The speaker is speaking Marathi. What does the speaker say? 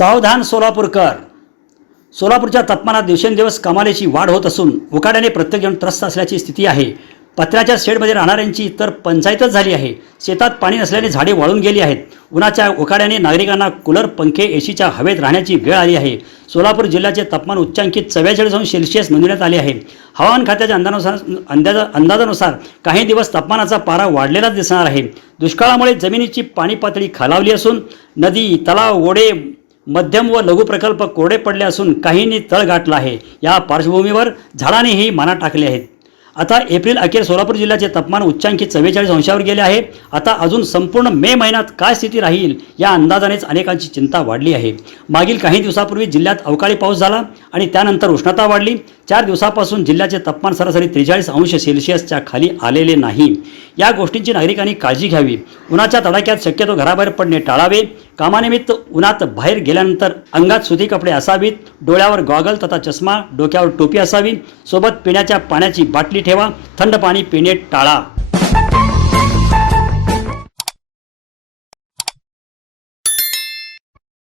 सावधान सोलापूरकर. सोलापूरच्या तापमानात दिवसेंदिवस कमालीची वाढ होत असून उकाड्याने प्रत्येकजण त्रस्त असल्याची स्थिती आहे. पत्र्याच्या शेडमध्ये राहणाऱ्यांची तर पंचायतच झाली आहे. शेतात पाणी नसल्याने झाडे वाळून गेली आहेत. उन्हाच्या उकाड्याने नागरिकांना कूलर, पंखे, एसीच्या हवेत राहण्याची वेळ आली आहे. सोलापूर जिल्ह्याचे तापमान उच्चांकित 44°C नोंदवण्यात आले आहे. हवामान खात्याच्या अंदाजानुसार काही दिवस तापमानाचा पारा वाढलेलाच दिसणार आहे. दुष्काळामुळे जमिनीची पाणी पातळी खालावली असून नदी, तलाव, ओढे, मध्यम व लघु प्रकल्प कोरडे पडले असून काहींनी तळ गाठला आहे. या पार्श्वभूमीवर झाडांनीही माना टाकले आहेत. आता एप्रिल अखेर सोलापूर जिल्ह्याचे तापमान उच्चांकी 44°वर गेले आहे. आता अजून संपूर्ण मे महिन्यात काय स्थिती राहील या अंदाजानेच अनेकांची चिंता वाढली आहे. मागील काही दिवसापूर्वी जिल्ह्यात अवकाळी पाऊस झाला आणि त्यानंतर उष्णता वाढली. 4 दिवसापासून जिल्ह्याचे तापमान सरासरी 43°C खाली आलेले नाही. या गोष्टींची नागरिकांनी काळजी घ्यावी. उन्हाच्या तडाख्यात शक्यतो घराबाहेर पडणे टाळावे. कामानिमित्त उन्हात बाहेर गेल्यानंतर अंगात सुती कपडे असावीत. डोळ्यावर गॉगल तथा चष्मा, डोक्यावर टोपी असावी. सोबत पिण्याच्या पाण्याची बाटली ठेवा. थंड पाणी पिणे टाळा.